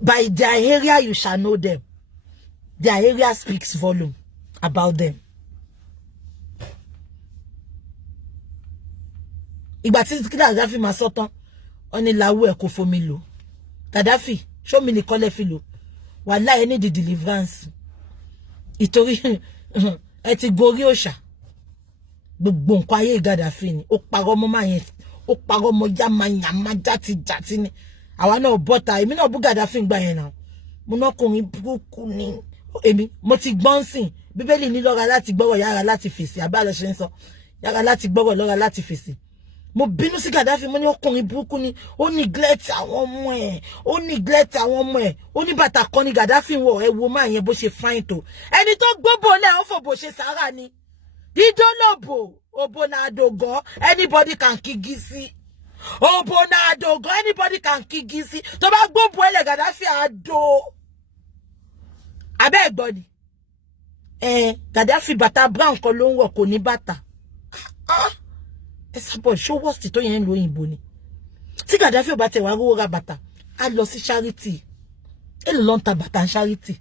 By their area you shall know them. Their area speaks volume about them. Ìgbà tí Gaddafi máa sọ tán, ó ní lawo ẹ kò fomi lò. Gaddafi, show me the color filo. Wallahi any the deliverance. Ìtorí ẹ ti gorí òṣà. Gbogbo nǹkan ayé Gaddafi ni. Ó parọ́ mọ́ máa yẹn. Ó parọ́ mọ́ yama jati ni. Àwa náà bọ́ta, èmi náà bú Gaddafi gbà yẹn náà. Mo náà kùnrin burúkú ni. Èmi mo ti gbọ́n sìn. Bíbélì ní lọ́ra láti gbọ́rọ̀ yára láti fèsì. Àbá lọ ṣe ń sọ. Yára láti gbọ́rọ̀ lọ́ra láti fèsì. Mo bínú sí Gaddafi, mo ní ọkùnrin burúkú ni. Ó neglect àwọn ọmọ ẹ̀. Ó neglect àwọn ọmọ ẹ̀. Ó ní bàtà kan ní Gaddafi wọ̀. Ẹ wo máa yẹn bó ṣe fine tó. Ẹni tó gbóbò lẹ̀ ó fòbò ṣe sára ni. Dídólòbò, òbò na àdògán, anybody can kígi sí. Òbò na àdògán, anybody can kígi sí. Tó bá gbóbò ẹlẹ̀ Gaddafi àdó. Abẹ́ ẹ̀gbọ́n ni. Gaddafi bàtà brown kan ló ń wọ̀ kò ní bàtà. Support show what's the to yen lo yinbo ni. Tí Gaddafi ò bá tẹ̀ wá rówó ra bàtà, á lọ sí charity. Èló ló ń ta bàtà charity.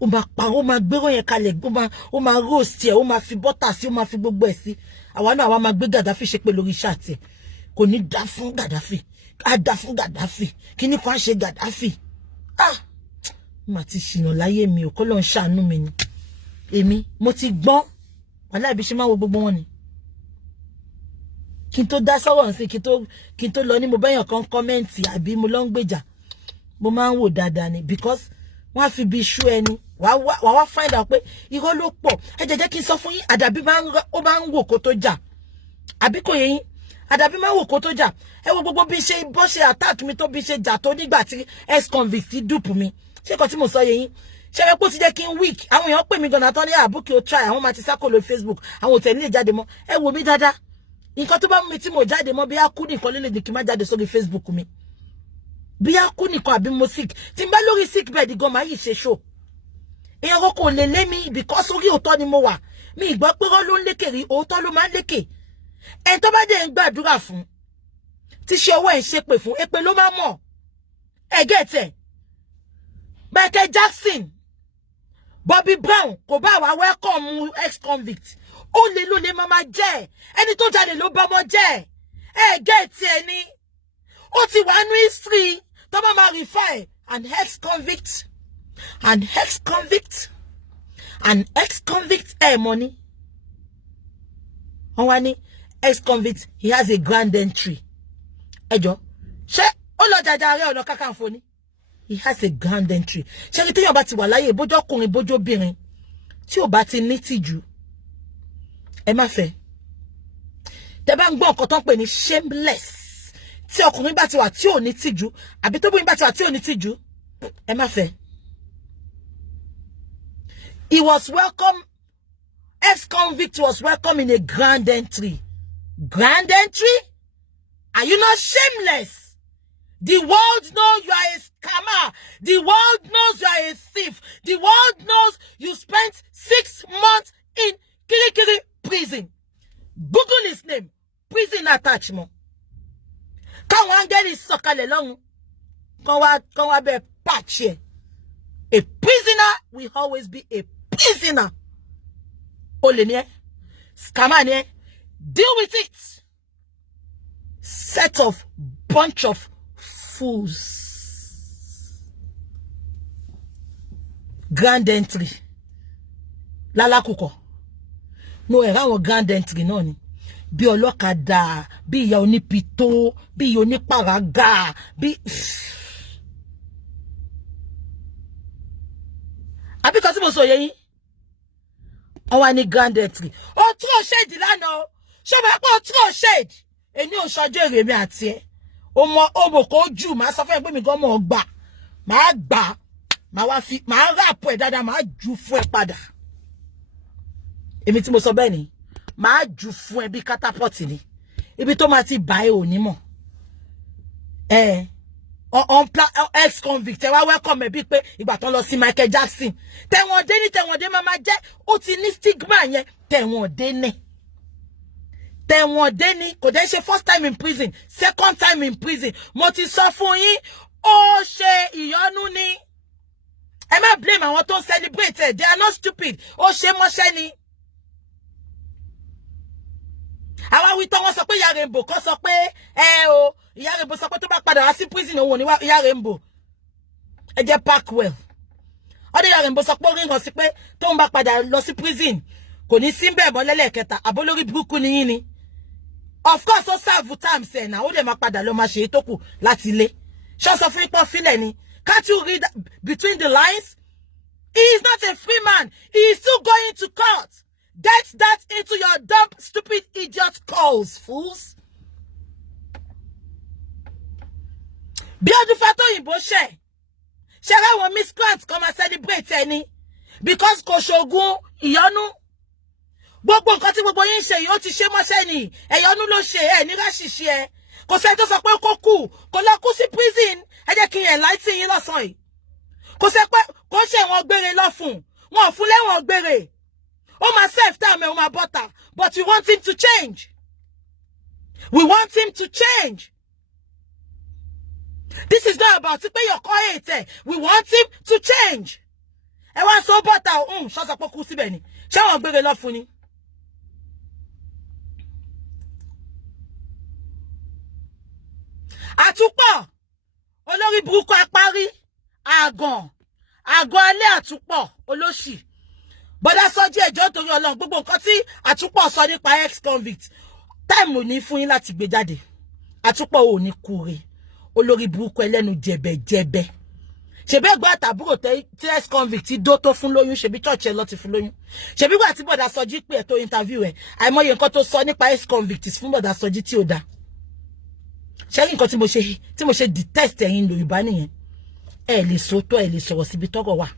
Ó máa pa, ó máa gbéró yẹn kalẹ̀, ó máa roast ẹ̀, ó máa fi butter sí, ó máa fi gbogbo ẹ̀ sí. Àwa náà àwa máa gbé Gaddafi ṣe pé lórí chat ẹ̀. Kò ní dá fún Gaddafi. Á dá fún Gaddafi. Kíni kan ṣe Gaddafi. Mà ti ṣìnà láyé mi ò, k'Ọlọ́run ṣàánú mi ni. Èmi mo ti gbọ́n. Wàláhì bí ṣe máa wo gbogbo wọn ni. Kí n tó dá sọ́wọ́ nsìn, kí n tó lọ ní mo bẹ́yàn kan kọ́mẹ́ǹtì àbí mo lọ ń gbèjà. Mo máa ń wò dáadáa ni because wọ́n á fi bí ṣú ẹni. Wá find out pé irọ́ ló pọ̀. Ẹ jẹ́ kí n sọ fún yín, Àdàbí máa ń wò kó tó jà. Àbí kò yé yín? Àdàbí máa ń wò kó tó jà. Ẹ wo gbogbo bí bó ṣe attack mi tó bí ṣe jà tó nígbà tí ex-convict dupe mi. Ṣé nǹkan tí mo sọ yé yín? Ṣé ẹ pé ó ti jẹ́ kí n weak? Àwọn èèyàn pè mí gan-an tán ní àbúkí ó try. Àwọn máa ti sákò lórí Facebook. Àwọn ò tẹ̀lé lè jáde mọ́. Ẹ wo mi dáadáa. Nǹkan tó bá mú mi tí mo jáde mọ́ bí a kú nìkan lè ní kí n má jáde sórí Facebook mi. Bí a kú nìkan àbí mo sick. Tí n bá lórí sick bed gan máa yìí ṣe show. Èèyàn kò lè lé mi because orí òótọ́ ni mo wà. Mi ìgbọ́ pé rọ́ ló ń lékè rí, òótọ́ ló máa ń lékè. Ẹni tó bá dé ń gbàdúrà fún, tí ṣe owó ẹ̀ ń ṣépè fún, èpè ló máa mọ̀. Ẹ get ẹ̀. Michael Jackson, Bobby Brown, kò bá wa welcome ex-convict. Ó lè ló lè máa jẹ́. Ẹni tó jalè ló bá ọmọ jẹ́. Ẹ get ẹ̀ ni. Ó ti wà nínú history. Tó bá máa refer an ex-convict. An ex-convict. An ex-convict money. Wọ́n wá ní ex-convict, he has a grand entry. Ẹjọ́, ṣé ó lọ jàjà Ààrẹ Ọ̀nà Kakanfò ni? He has a grand entry. Ṣé ní téèyàn bá ti wà láyé bójó ọkùnrin bójó obìnrin tí ò bá ti ní tìjú, ẹ má fẹ́. Tẹ́ bá ń gbọ́ nǹkan tó ń pè ní shameless. Tí ọkùnrin bá ti wà tí ò ní tìjú, àbí tóbìnrin bá ti wà tí ò ní tìjú, ẹ má fẹ́. He was welcome. Ex-convict was welcome in a grand entry. Grand entry? Are you not shameless? The world knows you are a scammer. The world knows you are a thief. The world knows you spent 6 months in Kirikiri prison. Google his name. Prison attachment. Kan wa ngeli sokale lọ́hùn. Kan wa be patch here. A prisoner will always be a prisoner. Ole ni scammer ni deal with it. Set of bunch of fools. Grand entry. Lala kuko. No era won grand entry náà ni. Bí ọlọ́kadà, bí ìyá onípitó, bí ìyá onípàrágà, bí àbí kan tí mo sọ yé yín. Ó wà ní grand entry. Ó throw shade lánàá. Ṣé bá pé ó throw shade? Èmi ò ṣọjọ́ èrè mi àti ẹ. Ó mọ̀ kó jù, máa sọ fún ẹ pé mi gan mọ̀ gbà. Máa gbà. Máa rap ẹ dáadáa, máa jù fún ẹ padà. Èmi tí mo sọ bẹ́ẹ̀ ni, máa jù fún ẹ bí catapult ni. Ibi tó máa ti bá ẹ ò ní mọ̀. Ex-convict, ẹ wá welcome ẹ bí pé ìgbà tó lọ sí Michael Jackson. Tẹ̀wọ̀n dé máa jẹ́, ó ti ní stigma yẹn. Tẹ̀wọ̀n dé ni, kò dé ṣe first time in prison, second time in prison. Mo ti sọ fún yín, ó ṣe ìyọnu ni. Ẹ má blame àwọn tó celebrate it. They are not stupid. Ó ṣe mọ́ṣẹ́ ni. Àwa wí tán wọ́n sọ pé Ìyá Rainbow kan sọ pé o Ìyá Rainbow sọ pé tó bá padà wá sí prison òun ní wá Ìyá Rainbow. Ẹ jẹ́ Parkwell. Ó ní Ìyá Rainbow sọ pé orí hàn sí pé tó ń bá padà lọ sí prison kò ní sí ńbẹ̀ mọ́ lẹ́lẹ́kẹta àbólórí burúkú ni yín ni. Of course ó serve time say na ó dẹ̀ máa padà lọ máa ṣe tó kù láti ilé. Ṣó sọ fún ipò fílẹ̀ ni. Can't you read between the lines? He is not a free man. He is still going to court. Get that into your dumb, stupid, idiot calls, fools. Bí ọdún Fátóyìnbó ṣe ra wọn miscreants come and celebrate ẹni because kò ṣògùn ìyọnu. Gbogbo nǹkan tí gbogbo yín ṣe yìí ó ti ṣe mọ́ṣẹ́ ni. Ẹ̀yọnu ló ṣe ẹ̀ ní ráṣìṣe ẹ̀. Kò sẹ́ni tó sọ pé kó kú kó lọ kú sí prison. Ẹ jẹ́ kí n enlighten yín lọ́sàn yìí. Kò sẹ́ pé kò ṣe wọn gbére lọ́fun. Wọn ò fún lẹ́wọ̀n gbére. Ó máa save time ó máa bọ́ta. But we want him to change. We want him to change. This is not about pé your quiet. We want him to change. Ẹ wá sọ bọ́ta ṣọ́ sọ pé kú síbẹ̀ ni. Ṣé wọn gbére lọ́fun ni? Àtúpọ̀ olórí burúkú apárí àgàn alẹ́ àtúpọ̀ olóṣì bọ́dá Sọ́jí ẹjọ́ torí Ọlọ́run gbogbo nǹkan tí àtúpọ̀ sọ nípa ex-convict time ò ní fún yín láti gbé jáde. Àtúpọ̀ ò ní kúre olórí burúkú ẹlẹ́nu jẹ̀bẹ̀jẹ̀bẹ̀ ṣebí ẹ̀gbọ́n àtàbúrò tí ex-convict dó tó fún lóyún ṣebí church ẹ lọ ti fún lóyún ṣebí gbà tí bọ́dá Sọ́jí pé ẹ̀ tó interview ẹ̀ àìmọye nǹkan tó sọ nípa ex-convict fún bọ́dá Sọ́jí tí ò dáa. Ṣé nǹkan tí mo ṣe detest ẹ̀yin Yorùbá nìyẹn. Ẹ lè sọ̀tọ̀ ẹ lè sọ̀rọ̀ síbi tọ́rọ̀ wà.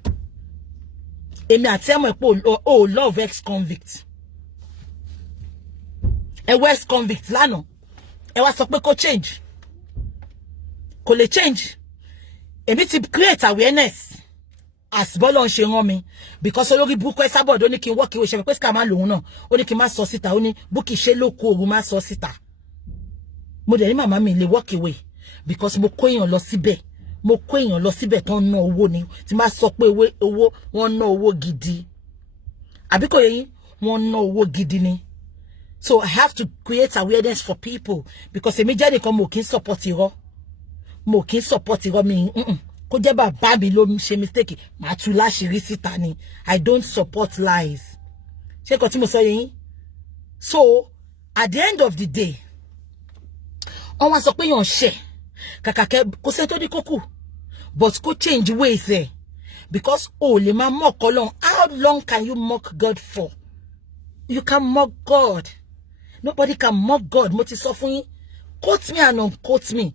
Èmi àti ẹmọ pé o love ex-convict. Ẹ wọ ex-convict lánàá. Ẹ wá sọ pé kó change. Kò lè change. Èmi ti create awareness as bọ́lọ̀ ń ṣe rán mi because olórí burúkú Esabod ó ní kí n walk away ṣe pé ska máa lòun náà. Ó ní kí n má sọ síta. Ó ní Bukky ṣe lóko òru má sọ síta. Mo dẹ̀ ní màmá mi lè walk away because mo kó èèyàn lọ síbẹ̀. Mo kó èèyàn lọ síbẹ̀ tán ná owó ni. Tí máa sọ pé owó wọ́n ná owó gidi. Àbí kò yé yín wọ́n ná owó gidi ni. So I have to create awareness for people because èmi jẹ́ nìkan mo kì í support irọ́. Mo kì í support irọ́ mi. Kó jẹ́ bàbá mi ló ṣe mistake. Màá tú láṣìírí síta ni. I don't support lies. Ṣé nǹkan tí mo sọ yé yín? So at the end of the day wọ́n wá sọ pé yàn ṣe kàkà kò sẹ́ tó ní kókù but kó change ways ẹ̀ because o lè máa mock Ọlọ́run. How long can you mock God for? You can mock God. Nobody can mock God. Mo ti sọ fún yín. Quote me and unquote me.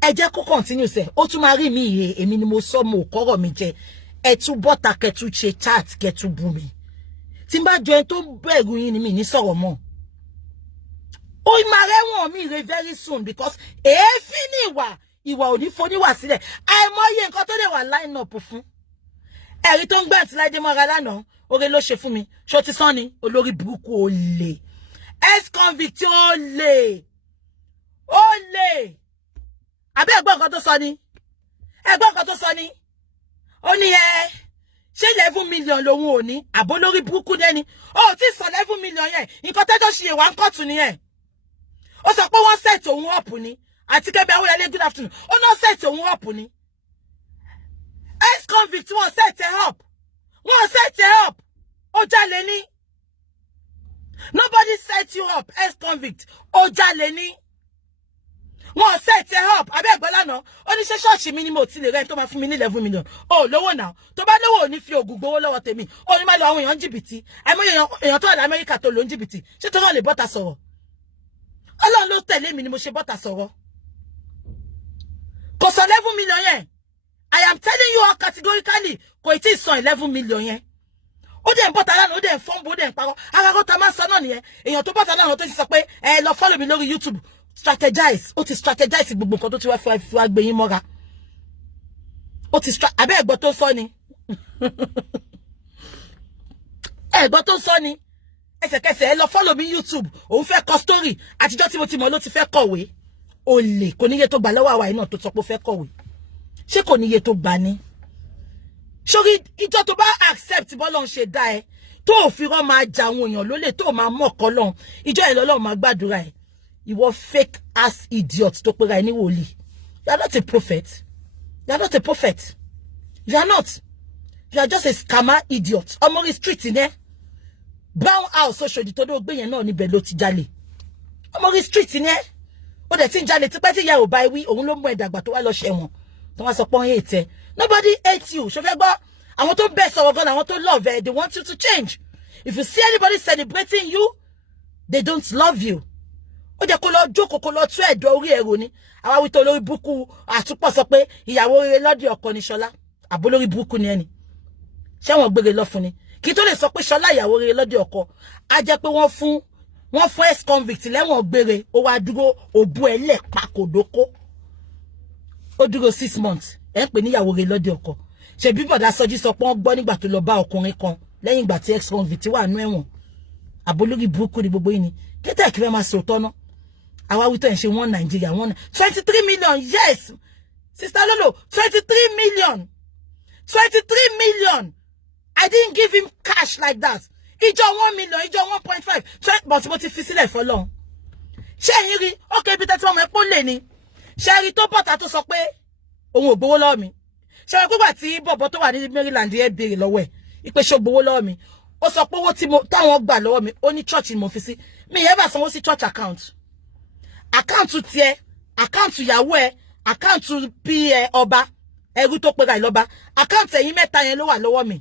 Ẹ jẹ́ kó continue sẹ́. Ó tún máa rí mi ìhè èmi ni mo sọ mo kọ́rọ̀ mi jẹ. Ẹ tún bọ́ta kẹtù ṣe chat kẹtù bú mi. Tí n bá jọ ẹni tó bẹ̀rù yín ni mi ní sọ̀rọ̀ mọ́. Ó máa rẹ́wọ̀n mi re very soon because èéfín ni ìwà ò ní foníwà sílẹ̀. Àìmọye nǹkan tó lè wà line up fún. Ẹ̀rí tó ń gbé àti Láìdé mọ́ra lánàá oore ló ṣe fún mi. Ṣó ti sán ni olórí burúkú olè. Ex-convict olè. Àbẹ́ ẹ̀gbọ́n nǹkan tó sọ ni. Ẹ̀gbọ́n nǹkan tó sọ ni. Ó ní ṣé 11 million lòun ò ní àbó lórí burúkú dẹ́ni. Ó ti sọ 11 million yẹn. Nǹkan tẹ́jọ́ ṣe wà ń kọ́tù nìyẹn. Ó sọ pé wọ́n set òun up ni. Àti Kẹ́mi Awóyẹlé good afternoon. Ó náà set òun up ni. Ex-convict wọ́n set up. Wọ́n set up. Ó jalè ni. Nobody set you up, ex-convict. Ó jalè ni. Wọ́n set up. Àbẹ́ ẹ̀gbọ́n lánàá. Ó ní ṣé ṣọ́ọ̀ṣì mi ni mo ti lè rẹ́ tó máa fún mi ní 11 million. Ó lówó náà. Tó bá lówó ò ní fi ògùn gbowó lọ́wọ́ tèmi. Ó ní má lọ àwọn èèyàn jìbìtì. Àìmọye èèyàn tó wà ní Amẹ́ríkà tó lò ń jìbìtì. Ṣé tó rán lè bọ́ta sọ̀rọ̀? Ọlọ́run ló tẹ̀lé mi ni mo ṣe bọ́ta sọ̀rọ̀. Kò sọ 11 million yẹn. I am telling you all categorically kò tí ì sọ 11 million yẹn. Ó dẹ̀ ń bọ́ta lánàá, ó dẹ̀ ń fọ́nbó, ó dẹ̀ ń parọ́. Ara kó ta máa sọ náà nìyẹn. Èèyàn tó bọ́ta lánàá tó ti sọ pé lọ follow mi lórí YouTube. Strategize. Ó ti strategize gbogbo nǹkan tó ti wá fi wá gbé yín mọ́ra. Ó ti àbẹ́ ẹ̀gbọ́n tó sọ ni. Ẹ̀gbọ́n tó sọ ni. Ẹsẹ̀kẹsẹ̀ lọ follow mi YouTube. Òun fẹ́ kọ story. Àtijọ́ tí mo ti mọ̀ ló ti fẹ́ kọ̀wé. olè kò níye tó gbà lọ́wọ́ àwa yìí náà tó sọ pé ó fẹ́ kọ̀wé ṣé kò níye tó gbà ní sórí ìjọ tó bá accept bọ́lọ́run ṣe dá ẹ tó fi rán máa jà àwọn èèyàn lólè tó máa mọ̀kọ́ lọ́hùn ìjọ yẹn lọ́lọ́run máa gbàdúrà ẹ ìwọ fake ass idiot tó pera ẹ ní wòlíì you are not a prophet you are not a prophet you are not you are just a scammer idiot ọmọ orí street ní ẹ brown house Oṣòdì tó dó gbé yẹn náà níbẹ̀ ló ti jalè ọmọ orí street ní ẹ ó dẹ̀ ti ń jalè tipẹ́ tí ìyá ò bá ẹ wí òun ló mú ẹ dàgbà tó wá lọ ṣẹ̀wọ̀n tó wá sọ pé wọ́n hate ẹ nobody hates you ṣó fẹ́ gbọ́ àwọn tó bẹ̀ sọ̀rọ̀ gan àwọn tó love ẹ they want you to change if you see anybody celebrating you they don't love you ó jẹ́ kó lọ jókòó kó lọ tú ẹ̀dọ̀ orí ẹ̀rọ ni àwa wí tó lórí burúkú àtúpọ̀ sọ pé ìyàwó rere lọ́dọ̀ ọkọ ni Ṣọlá àbó lórí burúkú ni ẹni ṣé wọ́n gbére lọ fún ni kí tó lè sọ pé Ṣọlá ìyàwó rere lọ́dọ̀ ọkọ á jẹ́ pé wọ́n fún ex convict lẹ́wọ̀n gbére ó wá dúró òbú ẹlẹ́ pakòdókó ó dúró 6 months ẹ̀ ń pè níyàwó rere lọ́dọ̀ ọkọ ṣe bí bọ̀dá Sọjí sọ pé wọ́n gbọ́ nígbà tó lọ bá ọkùnrin kan lẹ́yìn ìgbà tí ex convict wà nú ẹ̀wọ̀n àbó lórí burúkú ni gbogbo yìí ni kété kí fẹ́ máa sòótọ́ náà àwa wí tó ń ṣe wọ́n Nàìjíríà wọ́n 23 million yes sister Lolo 23 million 23 million I didn't give him cash like that ìjọ 1 million ìjọ 1.5 but mo ti fi sílẹ̀ fọlọ́run ṣé ẹ̀yin rí ókè bí tẹ́tí ọmọ ẹ̀pọ̀ lè ní ṣé rí tó bọ̀tà tó sọ pé òun ò gbowó lọ́wọ́ mi ṣé rí gbogbo àti bọ̀bọ̀ tó wà ní Maryland ẹ̀ béèrè lọ́wọ́ ẹ̀ ìpè ṣó gbowó lọ́wọ́ mi ó sọ pé owó tí táwọn gbà lọ́wọ́ mi ó ní church ni mo fi sí mi ẹ̀ bá sanwó sí church account tiẹ̀ account ìyàwó ẹ̀ account bí ọba ẹrú tó pera ìlọ́ba account ẹ̀yin mẹ́ta yẹn ló wà lọ́wọ́ mi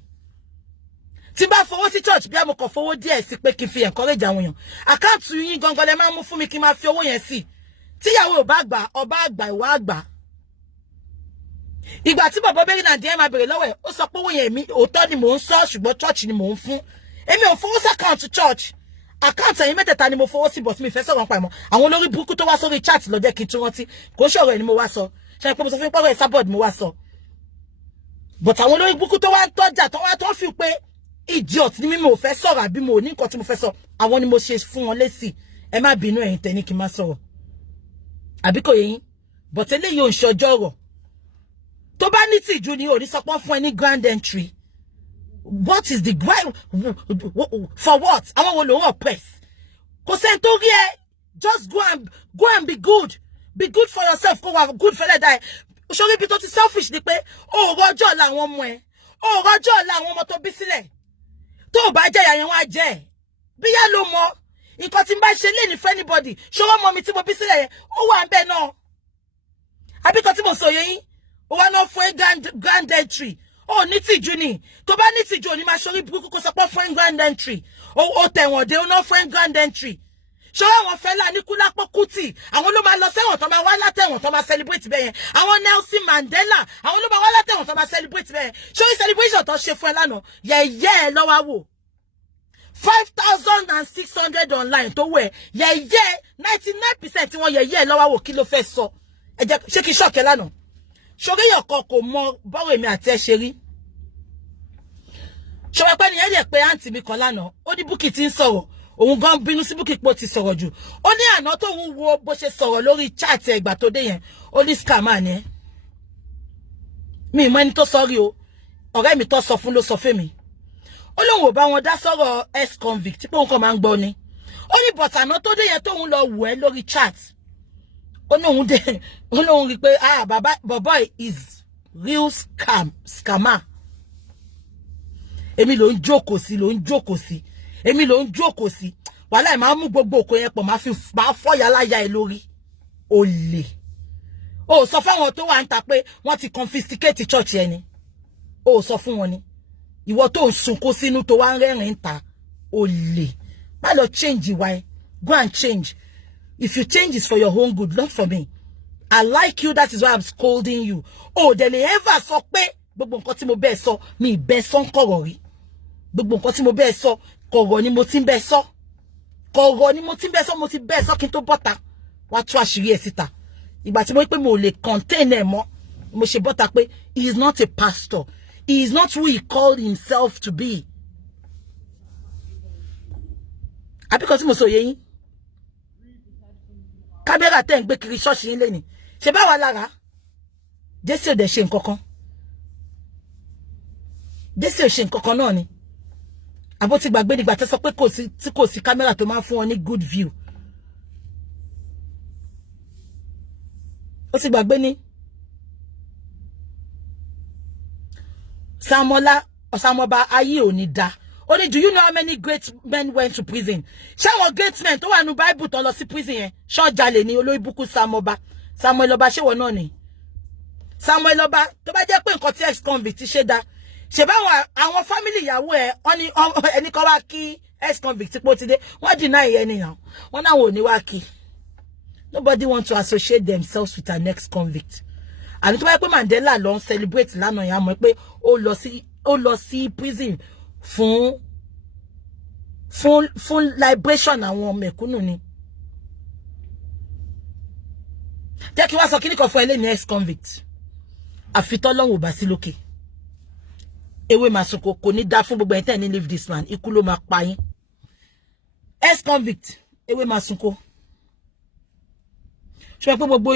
tí bá fowó sí church bí mo kàn fowó díẹ̀ sí pé kí n fi encourage àwọn èèyàn account yín gangan lẹ máa mú fún mi kí n máa fi owó yẹn sí tíyàwó ò bá gbà ọba àgbà ìwà àgbà ìgbà tí bàbá bẹ́rẹ̀ náà díẹ̀ máa bèrè lọ́wọ́ ẹ̀ ó sọ pé owó yẹn mi òótọ́ ni mò ń sọ ṣùgbọ́n church ni mò ń fún èmi ò fowó sí account church account ẹ̀yin mẹ́tẹ̀ẹ̀ta ni mo fowó sí but mi fẹ́ sọ̀rọ̀ pa ìmọ̀ àwọn olórí burúkú tó wá sórí chat ló jẹ́ kí n tún rántí kò ṣọ̀rọ̀ ẹ̀ ni mo wá sọ ṣe pé mo sọ fún pọ́rọ̀ ẹ̀ sábọ̀d mo wá sọ but àwọn olórí burúkú tó wá ń tọ́jà tó wá tó fi pé idiot ni mi ò fẹ́ sọ̀rọ̀ àbí mo ní nǹkan tí mo fẹ́ sọ àwọn ni mo ṣe fún wọn lésì ẹ má bínú ẹ̀yin tẹ́ ní kí n má sọ̀rọ̀ àbí kò yé yín but eléyìí ò ń ṣọjọ́ ọ̀rọ̀ tó bá ní tìjú ni ò ní sọ pé fún ẹ ní grand entry what is the grand for what àwọn wo ló ń oppress kò sẹ́ni tó rí ẹ just go and be good for yourself kó wà good for ẹ̀dá ẹ sórí ibi tó ti selfish ni pé ó rọjọ́ ọ̀la àwọn ọmọ ẹ ó rọjọ́ ọ̀la àwọn ọmọ tó bí sílẹ̀ tó bá jẹ́ ìyá yẹn wá jẹ́ bí yá ló mọ nǹkan tí n bá ṣe lé ní for anybody ṣọwọ́ mọ mi tí mo bí sílẹ̀ yẹn ó wà ń bẹ̀ náà àbíkan tí mo sọ yẹn yín ó wá náà fún grand entry ó ní tìjú ni tó bá ní tìjú ò ní máa ṣorí burúkú kó sọ pé fún grand entry ó tẹ̀wọ̀n dé ó náà fún grand entry ṣọwọ́ àwọn fẹ́lá ní Kúlápọ̀ Kútì àwọn ló máa lọ sẹ́wọ̀n tó máa wá látẹ̀wọ̀n tó máa celebrate bẹ́ẹ̀ yẹn àwọn Nelson Mandela àwọn ló máa wá látẹ̀wọ̀n tó máa celebrate bẹ́ẹ̀ yẹn ṣọwọ́ celebration tó ṣe fún ẹ lánàá yẹ̀yẹ́ ẹ lọ́wọ́ wò 5,600 online tó wẹ̀ yẹ̀yẹ́ 99% tí wọ́n yẹ̀yẹ́ ẹ lọ́wọ́ wò kí ló fẹ́ sọ ẹ jẹ́ ṣé kí ṣọ́ọ̀kẹ́ lánàá ṣọwọ́ yọ̀kan kò mọ bọ́rọ̀ èmi àti ẹ ṣe rí ṣọwọ́ pẹ́ nìyẹn lè pe àǹtí mi kan lánàá ó ní Bukky ti ń sọ̀rọ̀ òun gan bínú sí Bukky pé ó ti sọ̀rọ̀ jù ó ní àná tóun wo bó ṣe sọ̀rọ̀ lórí chat ẹgbà tó dé yẹn ó ní scammer ni ẹ mi ìmọ̀ ẹni tó sọ rí o ọ̀rẹ́ mi tó sọ fún ló sọ fún mi ó lóun ò bá wọn dá sọ̀rọ̀ ex convict pé òun kàn máa ń gbọ́ ni ó ní but àná tó dé yẹn tóun lọ wù ẹ́ lórí chat ó ní òun dé ó ní òun rí pé boy is real scammer èmi ló ń jókòó sí èmi ló ń jókòó sí wàhálà ẹ̀ máa mú gbogbo òkò yẹn pọ̀ máa fọ́yà láyà ẹ̀ lórí olè ó sọ fáwọn tó wà ń ta pé wọ́n ti confiscate church ẹni ó sọ fún wọn ni ìwọ tó ń sunkún sínú tó wá ń rẹ́rìn ń ta olè má lọ change ìwà ẹ go and change if you change is for your own good not for me I like you that is why I'm scolding you dẹ̀ lè ever sọ pé gbogbo nǹkan tí mo bẹ́ẹ̀ sọ mi ìbẹ́ sọ ń kọ̀rọ̀ rí gbogbo nǹkan tí mo bẹ́ẹ̀ sọ kọ̀rọ̀ ni mo ti ń bẹ́ẹ̀ sọ mo ti bẹ́ẹ̀ sọ kí n tó bọ́ta wá tú àṣírí ẹ̀ síta ìgbà tí mo rí pé mo lè contain ẹ̀ mọ́ mo ṣe bọ́ta pé he is not a pastor he is not who he called himself to be àbíkan tí mo sọ yé yín Camera tẹ́ ń gbé kiri church yín lẹ́ni. Ṣé bá wà lára? Jésù ò dẹ̀ ṣe nǹkan kan. Jésù ò ṣe nǹkan kan náà ni. Àbó ti gbàgbé nígbà tẹ́ sọ pé kò sí camera tó máa fún wọn ní good view. Ó ti gbàgbé ní. Samoba ayé ò ní dá. Only do you know how many great men went to prison? Ṣé great men tó wà ní Bible tó lọ sí prison yẹn? Ṣó jalè ní olórí buku Samoba. Samuel Oba ṣé wọ́n náà ni. Samuel Oba tó bá jẹ́ pé nǹkan tí ex convict ṣe dá. Ṣé bá àwọn family ìyàwó ẹ̀ oni ẹni kan wá kí ex convict pó ti dé. Wọ́n deny ẹni now. Wọ́n náà wò ní wá kí. Nobody wants to associate themselves with an ex convict. And tó bá jẹ́ pé Mandela ló ń celebrate lánàá yẹn mọ̀ pé ó lọ sí prison fún liberation àwọn mẹ̀kúnnù ni. Jẹ́ kí wá sọ kíní kan fún ẹlẹ́ni ex convict. Àfitọ́ lọ́hùn ò bá sí lókè. Ewé Masuko kò ní dá fún gbogbo ẹ̀yin tẹ́ ní leave this man. Ikú ló máa pa yín. Ex convict Ewé Masuko. Ṣé pé gbogbo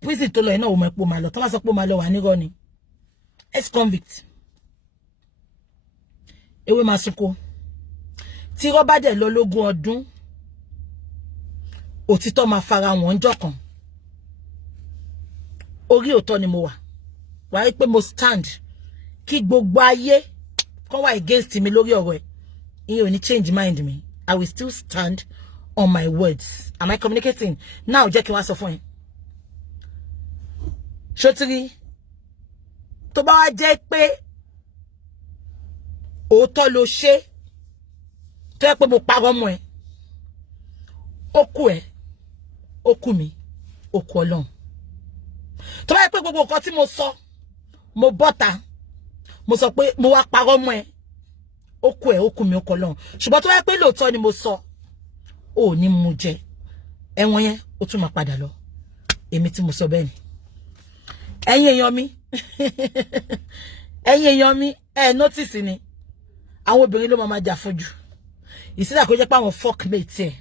prison tó lọ ẹ̀ náà ò mọ̀ pé ó máa lọ. Tó bá sọ pé ó máa lọ wà nírọ́ ni. Ex convict Ewé Masuko. Tí irọ́ bá dẹ̀ lọ lógún ọdún, òtítọ́ máa fara wọn ńjọ́ kan. Orí òótọ́ ni mo wà. Wà rí pé mo stand kí gbogbo ayé kàn wá against mi lórí ọ̀rọ̀ ẹ̀. Ìyẹn ò ní change mind mi. I will still stand on my words. Am I communicating? Now jẹ́ kí n wá sọ fún ẹ. Ṣótìrí tó bá wá jẹ́ pé òótọ́ ló ṣe tó yẹ pé mo parọ́ mọ́ ẹ, ó kù ẹ, ó kù mi, ó kù Ọlọ́run. Tó bá yẹ pé gbogbo nǹkan tí mo sọ mo bọ́ta mo sọ pé mo wá parọ́ mọ́ ẹ, ó kù ẹ, ó kù mi, ó kù Ọlọ́run. Ṣùgbọ́n tó bá yẹ pé lóòótọ́ ni mo sọ, ó ní mú jẹ ẹ̀wọ̀n yẹn ó tún máa padà lọ. Èmi tí mo sọ bẹ́ẹ̀ ni. Ẹ̀yin èèyàn mi ẹ notice ni àwọn obìnrin ló máa jà fún jù. Ìsídà kó jẹ́ pé àwọn fuck mate ẹ̀,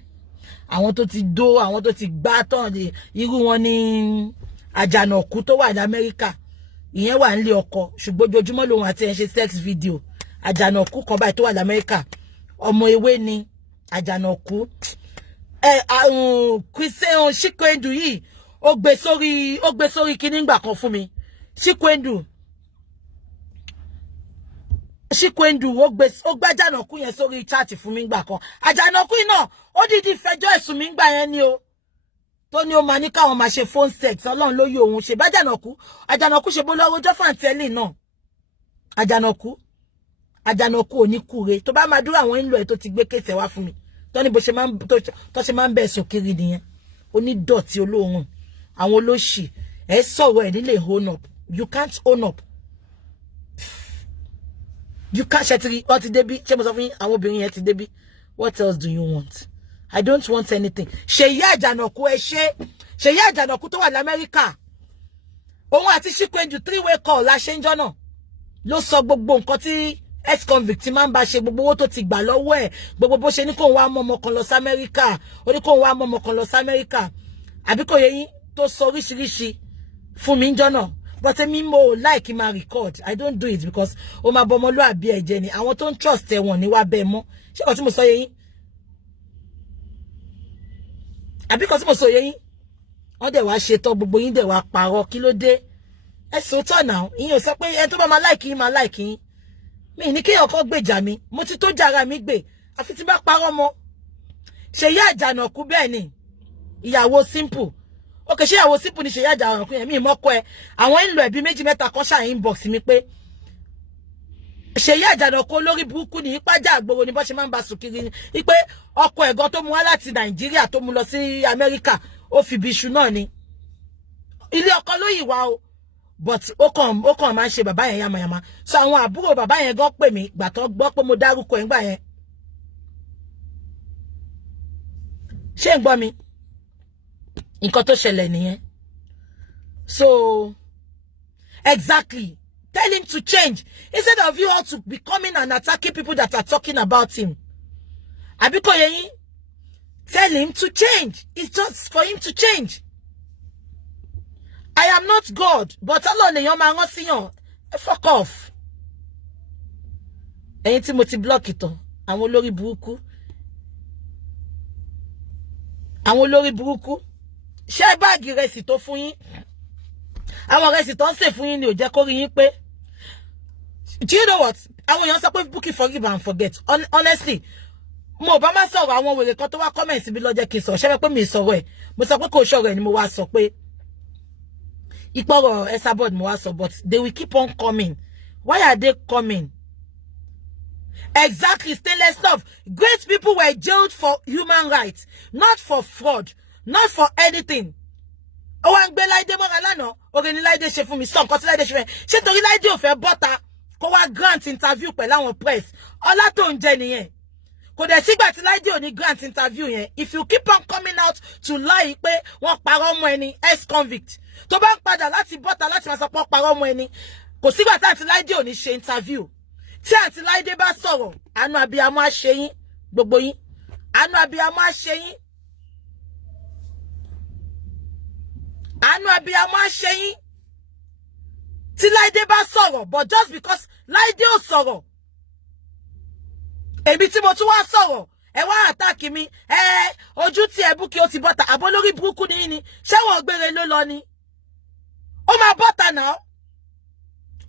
àwọn tó ti dó, àwọn tó ti gbá tán irú wọn ní Àjànàkú tó wà ní Amẹ́ríkà. Ìyẹn wà nílé ọkọ ṣùgbọ́n ojoojúmọ́ lòun àti ẹ̀ ṣe sex video. Àjànàkú kan báyìí tó wà ní Amẹ́ríkà. Ọmọ ewé ni Àjànàkú. Christian Chikwendu yìí ó gbé sórí kíní ńgbà kan fún mi. Chikwendu ó gbé Àjànàkú yẹn sórí chat fún mi ńgbà kan. Àjànàkú náà ó dìdí fẹjọ́ ẹ̀sùn mi ńgbà yẹn ni o. Tó ní ó máa ní káwọn máa ṣe phone sex. Ọlọ́run ló yọ òun ṣe. Àjànàkú ṣe bó lọ́wọ́ ọjọ́ fàǹtẹ́lì náà. Àjànàkú ò ní kúre. Tó bá máa dúró àwọn ìlú ẹ̀ tó ti gbé kéṣẹ̀ wá fún mi. Tó ní bó ṣe máa ń bẹ̀ sùn kiri nìyẹn. Onídọ̀tí olóhùn. Àwọn olóṣì ẹ sọ̀rọ̀ ẹ̀ nílé own up. You can't own up. You can't ṣẹtiri ó ti débi ṣé mo sọ fún yín àwọn obìnrin yẹn ti débi. What else do you want? I don't want anything. Ṣèyí Àjànàkú ẹ ṣe. Ṣèyí Àjànàkú tó wà ní Amẹ́ríkà. Òun àti Chikwendu 3-way call la ṣe ń jọ́ náà. Ló sọ gbogbo nǹkan tí ex convict máa ń bá ṣe, gbogbo owó tó ti gbà lọ́wọ́ ẹ̀, gbogbo bó ṣe ní kó wá mọ́ ọmọ kan lọ sí Amẹ́ríkà. Ó ní kó wá mọ́ ọmọ kan lọ sí Amẹ́ríkà. Àbí kò yé yín tó sọ oríṣiríṣi fún mi ń jọ́ náà. But èmi mo like my record. I don't do it because ó máa bọ́ ọmọlúàbí ẹ̀ jẹ́ ni. Àwọn tó ń trust ẹ̀ wọ́n ní wá bẹ́ẹ̀ mọ́. Ṣé kò tí mo sọ yé yín? Àbí kò tí mo sọ yé yín? Wọ́n dẹ̀ wá ṣe tán gbogbo yín dẹ̀ wá parọ́ kí ló dé? Ẹ sòótọ́ náà. Ìyẹn ò sọ pé ẹni tó bá máa like yín máa like yín. Mi ní kéèyàn kan gbèjà mi. Mo ti tó jàrá mi gbè. Àfi tí bá parọ́ mọ́. Ṣèyí Àjànàkú bẹ́ẹ̀ ni. Ìyàwó Simple. Okay, ṣé ìyàwó Simple ni Ṣèyí Àjànàkú yẹn mi mọ́kọ́ ẹ. Àwọn ń lọ ẹbí méjì mẹ́ta kan ṣáà inbox mi pé Ṣèyí Àjànàkú olórí burúkú ní ìpájà àgbòrò ní bó ṣe máa ń bá sùn kiri ni pé ọkọ ẹ̀gàn tó mú wá láti Nàìjíríà tó mú lọ sí Amẹ́ríkà ó fi bí iṣu náà ni. Ilé ọkọ ló yìí wá o. But ó kàn máa ń ṣe bàbá yẹn yamayama. So àwọn àbúrò bàbá yẹn gan pè mí gbà tó gbọ́ pé mo dárúkọ ẹ̀ ńgbà yẹn. Ṣé ń gbọ́ mi? Nǹkan tó ṣẹlẹ̀ nìyẹn. So exactly. Tell him to change. Instead of you all to be coming and attacking people that are talking about him. Àbí kò yé yín? Tell him to change. It's just for him to change. I am not God, but Allah le yon ma ran si yon. Fuck off. Ẹ̀yin tí mo ti block itan, àwọn olórí burúkú. Àwọn olórí burúkú. Ṣé báàgì rẹsì tó fún yín? Àwọn rẹsì tó ń ṣe fún yín ni ó jẹ́ kó rí yín pé. Do you know what? Àwọn èèyàn sọ pé Bukky forgive and forget. Honestly, mo bá má sọ̀rọ̀ àwọn wèrè kan tó wá comment bí ló jẹ́ kí n sọ. Ṣé pé mi sọ̀rọ̀ ẹ̀. Mo sọ pé kò sọ̀rọ̀ ẹ̀ ni mo wá sọ pé Iporo Esabod mo wá sọ, but they will keep on coming. Why are they coming? Exactly, stainless love. Great people were jailed for human rights, not for fraud, not for anything. Oh, and be Laide Moralano, or any Laide ṣe fún mi, son, cause Laide ṣe fún mi. Ṣé torí Laide ò fẹ́ bọ́ta, kó wá grant interview pẹ̀lú àwọn press. Ọlá tó ń jẹ nìyẹn. Kò dẹ̀ sígbà tí Laide ò ní grant interview yẹn. If you keep on coming out to lie pé wọ́n parọ́ mọ́ ẹni, ex-convict. Tó bá ń padà láti bọ́ta láti máa sọ pé wọ́n parọ́ mọ́ ẹni, kò sígbà tí àǹtí Laide ò ní ṣe interview. Tí àǹtí Laide bá sọ̀rọ̀, àánú abiyamọ á ṣe yín, gbogbo yín. Àánú abiyamọ á ṣe yín. Àánú abiyamọ á ṣe yín. Tí Laide bá sọ̀rọ̀, but just because Laide ò sọ̀rọ̀. Èmi tí mo tún wá sọ̀rọ̀, ẹ wá attack mi. Ojú tí ẹ Bukky ó ti bọ́ta, àbọ̀ lórí burúkú ni yín ni. Ṣé wọ́n gbére ló lọ ni? Ó máa bọ́ta now.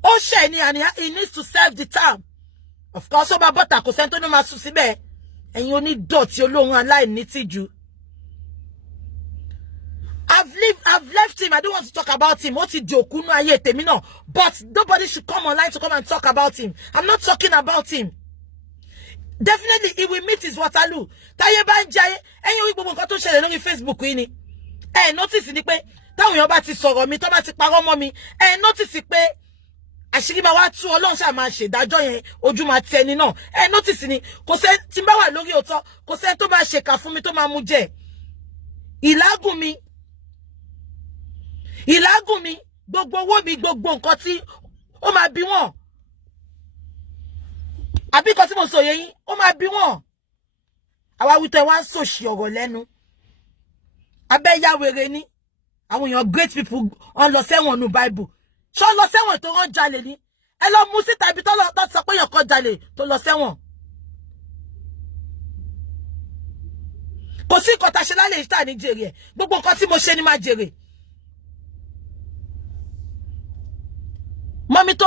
Ó ṣe ni, and he needs to serve the term. Of course, ó máa bọ́ta, kò sẹ́ni tó ní máa sùn síbẹ̀. Ẹ̀yin onídọ̀tí olóhun aláìní tìjú. I've left him. I don't want to talk about him. Ó ti di òkú nú ayé tèmi náà. But nobody should come online to come and talk about him. I'm not talking about him. Definitely, he will meet his Waterloo. Táyé bá ń jayé, ẹ̀yin orí gbogbo nǹkan tó ṣẹlẹ̀ lórí Facebook yìí ni. Notice ni pé táwọn èèyàn bá ti sọ̀rọ̀ mi, tó bá ti parọ́ mọ́ mi, notice pé àṣírí máa wá tú, Ọlọ́run ṣáà máa ṣe ìdájọ́ yẹn, ojú máa ti ẹni náà. Notice ni, kò sẹ́ tí n bá wà lórí òótọ́, kò sẹ́ tó máa ṣèkà fún mi tó máa mú jẹ. Ìlágùn mi, gbogbo owó mi, gbogbo nǹkan tí ó máa bí wọn. Àbí nǹkan tí mo sọ yé yín, ó máa bí wọn. Àwa wí tẹ́ wá ń sòṣì ọ̀rọ̀ lẹ́nu. Abẹ́ ya wèrè ni. Àwọn èèyàn great people on lọ sẹ́wọ̀n nínú Bible. Ṣó lọ sẹ́wọ̀n tó rán jalè ni? Ẹ lọ mú síta ibi tó sọ pé èèyàn kan jalè tó lọ sẹ́wọ̀n. Kò sí nǹkan tá ṣe lálẹ́ ìta ní jèrè ẹ̀. Gbogbo nǹkan tí mo ṣe ni máa jèrè. Mọ́mí tó